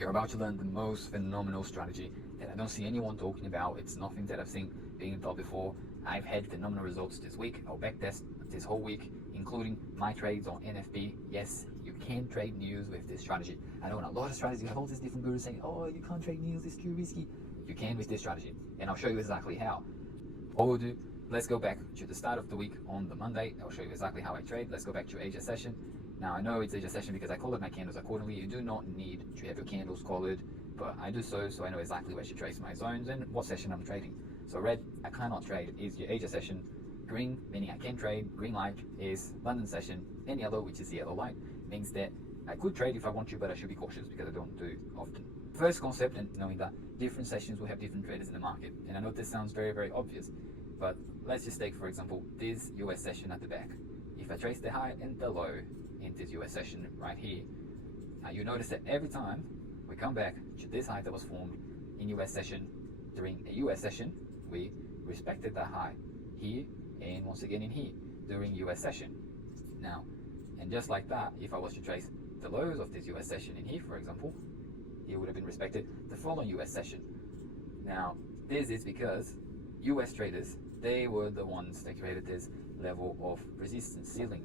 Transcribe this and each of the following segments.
You're about to learn the most phenomenal strategy that I don't see anyone talking about. It's nothing that I've seen being taught before. I've had phenomenal results this week. I'll backtest this whole week, including my trades on NFB. Yes, you can trade news with this strategy. I know in a lot of strategies you have all these different gurus saying, oh, you can't trade news, it's too risky. You can with this strategy, and I'll show you exactly how. All we'll do, let's go back to the start of the week on the Monday. I'll show you exactly how I trade. Let's go back to Asia session. Now I know it's Asia session because I colored my candles accordingly. You do not need to have your candles colored, but I do so I know exactly where to trace my zones and what session I'm trading. So red, I cannot trade, is your Asia session. Green, meaning I can trade. Green light is London session. And yellow, which is the yellow light, means that I could trade if I want to, but I should be cautious because I don't do often. First concept, and knowing that different sessions will have different traders in the market. And I know this sounds very, very obvious, but let's just take, for example, this US session at the back. If I trace the high and the low in this US session right here, you notice that every time we come back to this high that was formed in US session during a US session, we respected that high here and once again in here during US session. Now, and just like that, if I was to trace the lows of this US session in here, for example, it would have been respected the following US session. Now, this is because US traders, they were the ones that created this level of resistance, ceiling,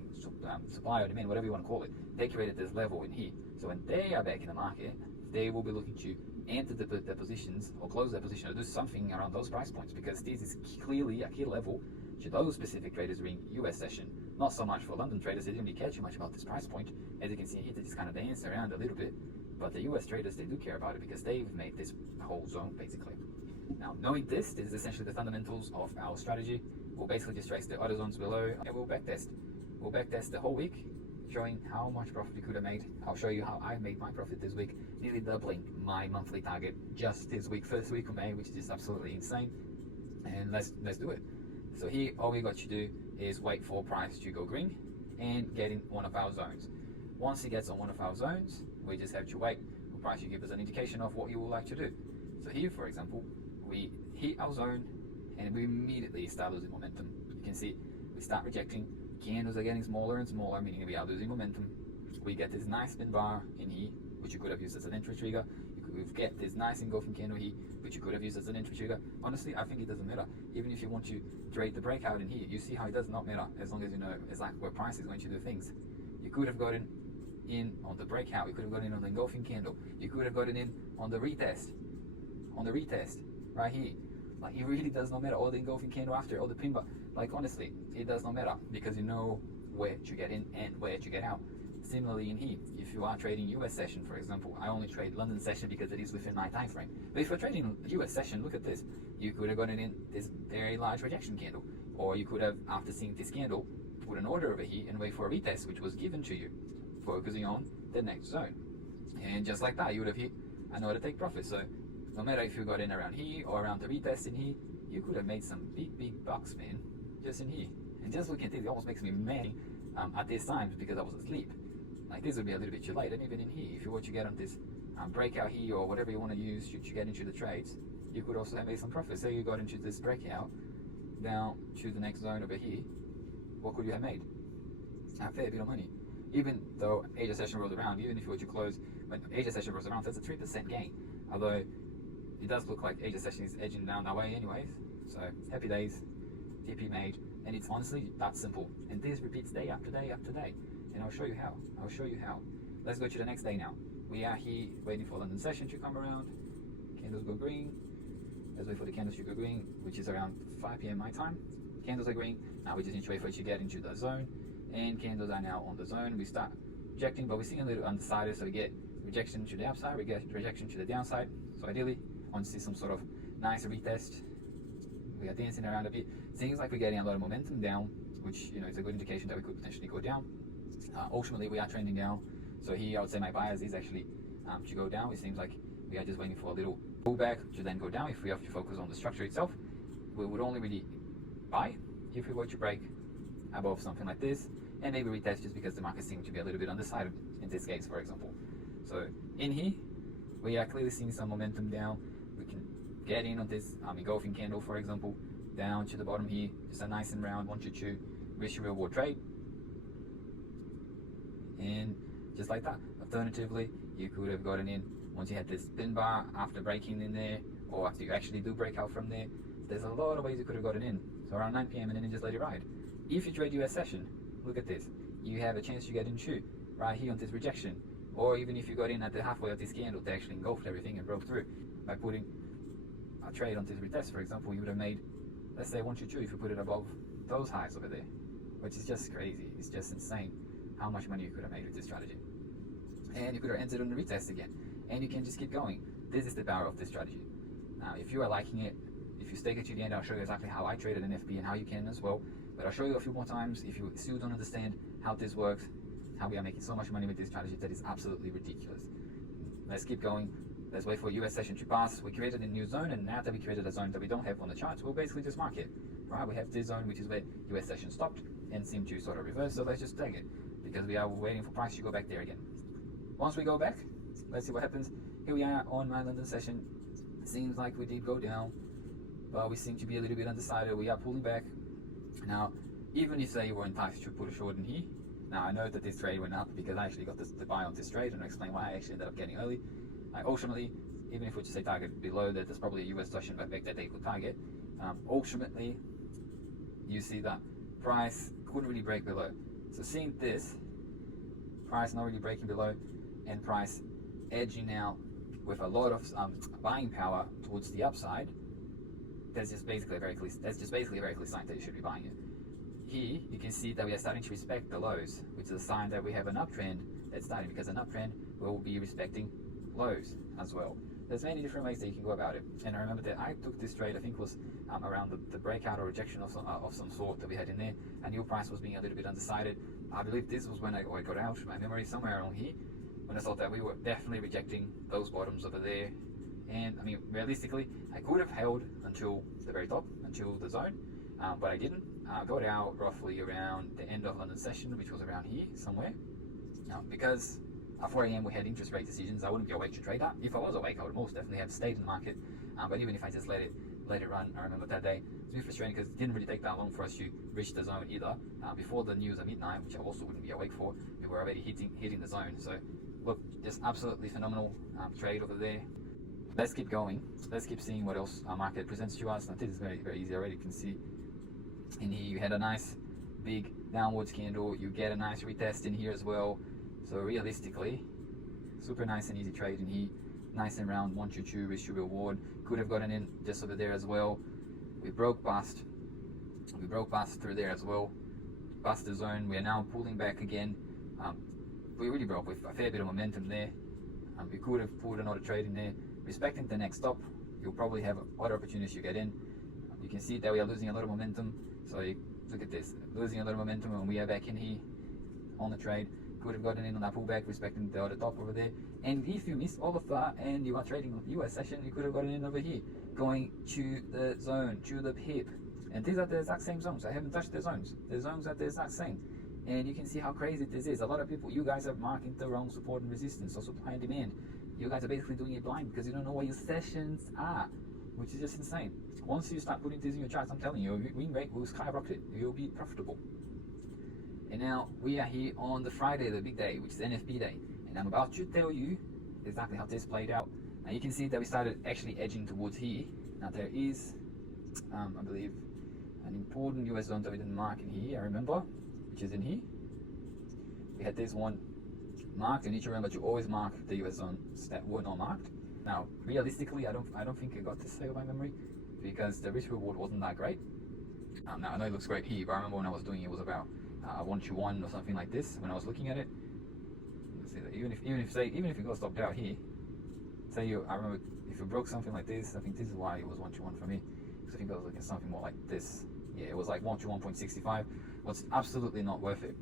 supply or demand, whatever you want to call it. They created this level in here. So when they are back in the market, they will be looking to enter their positions or close their position or do something around those price points, because this is clearly a key level to those specific traders during US session. Not so much for London traders, they didn't really care too much about this price point. As you can see here, they just kind of dance around a little bit. But the US traders, they do care about it because they've made this whole zone basically. Now, knowing this is essentially the fundamentals of our strategy. We'll basically just trace the other zones below and we'll backtest. We'll backtest the whole week, showing how much profit you could have made. I'll show you how I've made my profit this week, nearly doubling my monthly target just this week, first week of May, which is just absolutely insane. And let's do it. So here, all we got to do is wait for price to go green and get in one of our zones. Once it gets on one of our zones, we just have to wait for price to give us an indication of what you would like to do. So here, for example, we hit our zone and we immediately start losing momentum. You can see we start rejecting. Candles are getting smaller and smaller, meaning we are losing momentum. We get this nice spin bar in here, which you could have used as an entry trigger. You could get this nice engulfing candle here, which you could have used as an entry trigger. Honestly, I think it doesn't matter. Even if you want to trade the breakout in here, you see how it does not matter as long as you know exactly where price is going to do things. You could have gotten in on the breakout, you could have gotten in on the engulfing candle, you could have gotten in on the retest, right here. Like, it really does not matter. Or the engulfing candle after, or the pin bar. Like, honestly, it does not matter because you know where to get in and where to get out. Similarly in here, if you are trading US session, for example, I only trade London session because it is within my time frame. But if you're trading US session, look at this. You could have gotten in this very large rejection candle, or you could have, after seeing this candle, put an order over here and wait for a retest, which was given to you, focusing on the next zone. And just like that, you would have hit another take profit. So no matter if you got in around here or around the retest in here, you could have made some big bucks, man, just in here. And just looking at this, it almost makes me mad at these times because I was asleep. Like, this would be a little bit too late. And even in here, if you were to get on this breakout here or whatever you want to use to get into the trades, you could also have made some profit. Say you got into this breakout down to the next zone over here, what could you have made? A fair bit of money. Even though Asia session rolls around, even if you were to close when Asia session rolls around, that's a 3% gain. Although it does look like Asia session is edging down that way anyways. So happy days, TP made, and it's honestly that simple. And this repeats day after day after day. And I'll show you how. Let's go to the next day now. We are here waiting for London session to come around. Candles go green. Let's wait for the candles to go green, which is around 5 p.m. my time. Candles are green. Now we just need to wait for it to get into the zone. And candles are now on the zone. We start rejecting, but we're seeing a little undecided, so we get rejection to the upside, we get rejection to the downside. So ideally, I want to see some sort of nice retest. We are dancing around a bit. Seems like we're getting a lot of momentum down, which, you know, is a good indication that we could potentially go down. Ultimately, we are trending down. So here, I would say my bias is actually to go down. It seems like we are just waiting for a little pullback to then go down. If we have to focus on the structure itself, we would only really buy if we were to break above something like this, and maybe retest just because the market seemed to be a little bit undecided in this case, for example. So in here, we are clearly seeing some momentum down. We can get in on this engulfing candle, for example, down to the bottom here, just a nice and round 1 to 2 risk reward trade. And just like that. Alternatively, you could have gotten in once you had this pin bar after breaking in there, or after you actually do break out from there. There's a lot of ways you could have gotten in. So around 9 p.m. and then just let it ride. If you trade US session, look at this. You have a chance to get in shoe right here on this rejection. Or even if you got in at the halfway of this candle to actually engulfed everything and broke through by putting a trade on this retest, for example, you would have made, let's say 122 if you put it above those highs over there, which is just crazy. It's just insane how much money you could have made with this strategy. And you could have entered on the retest again, and you can just keep going. This is the power of this strategy. Now, if you are liking it, if you stay to the end, I'll show you exactly how I traded an FB and how you can as well. But I'll show you a few more times if you still don't understand how this works, how we are making so much money with this strategy that is absolutely ridiculous. Let's keep going. Let's wait for US session to pass. We created a new zone, and now that we created a zone that we don't have on the charts, we'll basically just mark it. Right? We have this zone, which is where US session stopped and seemed to sort of reverse. So let's just tag it because we are waiting for price to go back there again. Once we go back, let's see what happens. Here we are on my London session. Seems like we did go down, but we seem to be a little bit undecided. We are pulling back. Now, even if say you were enticed to put a short in here, now I know that this trade went up because I actually got the buy on this trade, and I'll explain why I actually ended up getting early. Ultimately, even if we just say target below that, there's probably a US session back that they could target. Ultimately, you see that price couldn't really break below. So seeing this, price not really breaking below, and price edging out with a lot of buying power towards the upside, that's just basically a very clear sign that you should be buying it. Here you can see that we are starting to respect the lows, which is a sign that we have an uptrend that's starting, because an uptrend will be respecting lows as well. There's many different ways that you can go about it. And I remember that I took this trade, I think was around the breakout or rejection of some sort that we had in there. I knew price was being a little bit undecided. I believe this was when I got out my memory somewhere around here, when I thought that we were definitely rejecting those bottoms over there. And I mean, realistically, I could have held until the very top, until the zone, but I didn't. I got out roughly around the end of London session, which was around here somewhere. Now, because at 4 a.m. we had interest rate decisions, I wouldn't be awake to trade that. If I was awake, I would most definitely have stayed in the market. But even if I just let it run, I remember that day, it's been frustrating because it didn't really take that long for us to reach the zone either. Before the news at midnight, which I also wouldn't be awake for, we were already hitting the zone. So look, just absolutely phenomenal trade over there. Let's keep going. Let's keep seeing what else our market presents to us. Now, this is very, very easy already. You can see in here you had a nice big downwards candle. You get a nice retest in here as well. So realistically, super nice and easy trade in here. Nice and round, 122 risk to reward. Could have gotten in just over there as well. We broke past through there as well. Past the zone. We are now pulling back again. We really broke with a fair bit of momentum there. We could have pulled another trade in there. Respecting the next stop, you'll probably have other opportunities to get in. You can see that we are losing a lot of momentum. So you look at this, losing a lot of momentum, and we are back in here on the trade. Could have gotten in on that pullback, respecting the other top over there. And if you missed all of that and you are trading US session, you could have gotten in over here, going to the zone, to the pip. And these are the exact same zones. I haven't touched the zones. The zones are the exact same. And you can see how crazy this is. A lot of people, you guys are marking the wrong support and resistance, or supply and demand. You guys are basically doing it blind because you don't know what your sessions are, which is just insane. Once you start putting this in your charts, I'm telling you, your win rate will skyrocket. You'll be profitable. And now we are here on the Friday, the big day, which is NFB day. And I'm about to tell you exactly how this played out. Now you can see that we started actually edging towards here. Now there is, I believe, an important US zone that we didn't mark in here, I remember, which is in here. We had this one marked. You need to remember to always mark the US zones that were not marked. Now, realistically, I don't think I got this sale by memory because the risk reward wasn't that great. Now I know it looks great here, but I remember when I was doing it, was about 121 or something like this when I was looking at it. Let's see that even if it got stopped out here, I remember if it broke something like this, I think this is why it was 121 for me. Because I think I was looking at something more like this. Yeah, it was like 121.65. Was absolutely not worth it.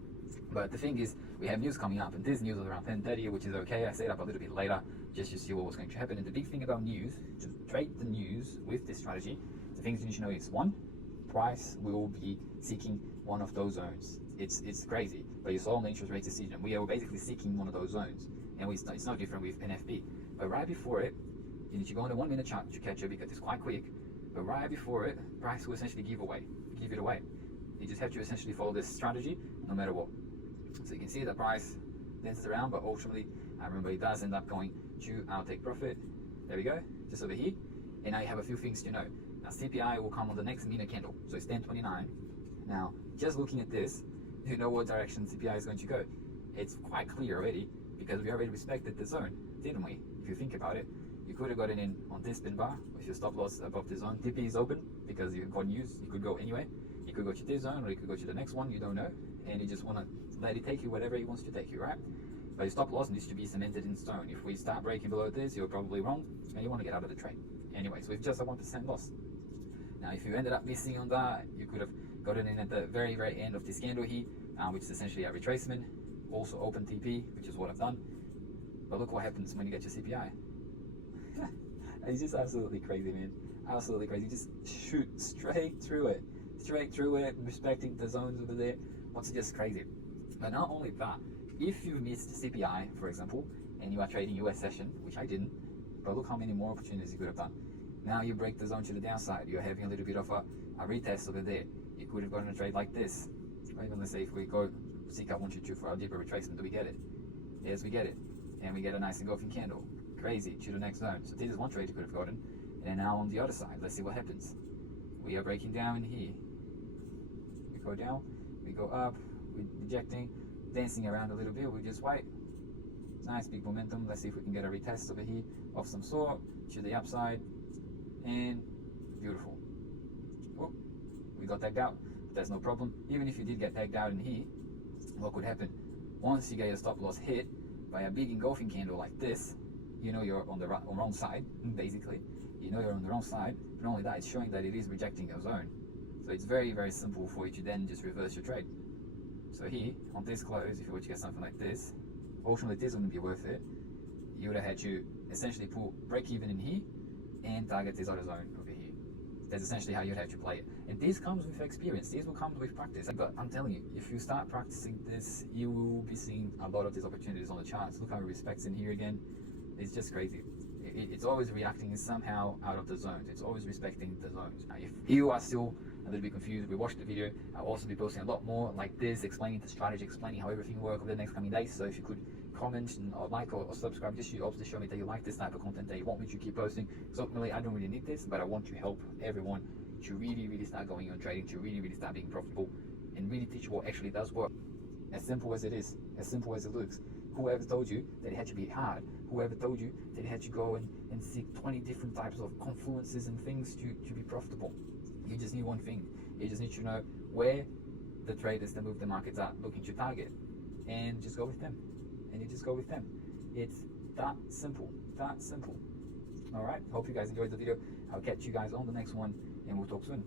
But the thing is, we have news coming up, and this news was around 10:30, which is okay. I set up a little bit later just to see what was going to happen. And the big thing about news, to trade the news with this strategy, the things you need to know is, one, price will be seeking one of those zones. It's crazy, but you saw on the interest rate decision, we are basically seeking one of those zones, and it's no different with NFP. But right before it, you need to go on the 1 minute chart to catch it because it's quite quick. But right before it, price will essentially give it away. You just have to essentially follow this strategy no matter what. So you can see the price dances around, but ultimately, I remember it does end up going I'll take profit. There we go, just over here. And now you have a few things to know. Now CPI will come on the next minute candle, so it's 10:29. Now just looking at this, you know what direction CPI is going to go. It's quite clear already because we already respected the zone, didn't we? If you think about it, you could have gotten in on this spin bar with your stop loss above the zone. TP is open because you've got news. You could go anywhere. You could go to this zone or you could go to the next one. You don't know, and you just want to let it take you whatever it wants to take you, right? But your stop loss needs to be cemented in stone. If we start breaking below this, you're probably wrong and you want to get out of the trade. Anyways, with just a 1% loss. Now, if you ended up missing on that, you could have gotten in at the very, very end of this candle here, which is essentially a retracement. Also open TP, which is what I've done. But look what happens when you get your CPI. It's just absolutely crazy, man. Absolutely crazy. Just shoot straight through it. Straight through it, respecting the zones over there. What's just crazy. But not only that, if you missed CPI, for example, and you are trading US session, which I didn't, but look how many more opportunities you could have done. Now you break the zone to the downside. You're having a little bit of a retest over there. You could have gotten a trade like this. Or even let's say if we go seek out 122 for our deeper retracement, do we get it? Yes, we get it. And we get a nice engulfing candle. Crazy, to the next zone. So this is one trade you could have gotten. And then now on the other side, let's see what happens. We are breaking down in here. We go down, we go up, we're rejecting, dancing around a little bit, we just wait. Nice big momentum. Let's see if we can get a retest over here of some sort to the upside. And beautiful. Oh, we got tagged out, but that's no problem. Even if you did get tagged out in here, what could happen? Once you get your stop loss hit by a big engulfing candle like this, you know you're on the wrong side, basically. You know you're on the wrong side, but not only that, it's showing that it is rejecting your zone. So it's very, very simple for you to then just reverse your trade. So here, on this close, if you were to get something like this, fortunately this wouldn't be worth it. You would have had to essentially pull break even in here and target this other zone over here. That's essentially how you'd have to play it. And this comes with experience, this will come with practice. But I'm telling you, if you start practicing this, you will be seeing a lot of these opportunities on the charts. Look how it respects in here again. It's just crazy. It's always reacting somehow out of the zones. It's always respecting the zones. Now, if you are still a little bit confused, we watched the video. I'll also be posting a lot more like this, explaining the strategy, explaining how everything will work over the next coming days. So if you could comment and or like or subscribe, just to obviously show me that you like this type of content, that you want me to keep posting. Because ultimately, I don't really need this, but I want to help everyone to really, really start going on trading, to really, really start being profitable, and really teach what actually does work. As simple as it is, as simple as it looks. Whoever told you that it had to be hard, whoever told you that it had to go and seek 20 different types of confluences and things to be profitable. You just need one thing. You just need to know where the traders that move the markets are looking to target, and just go with them. And you just go with them. It's that simple, that simple. All right, hope you guys enjoyed the video. I'll catch you guys on the next one, and we'll talk soon.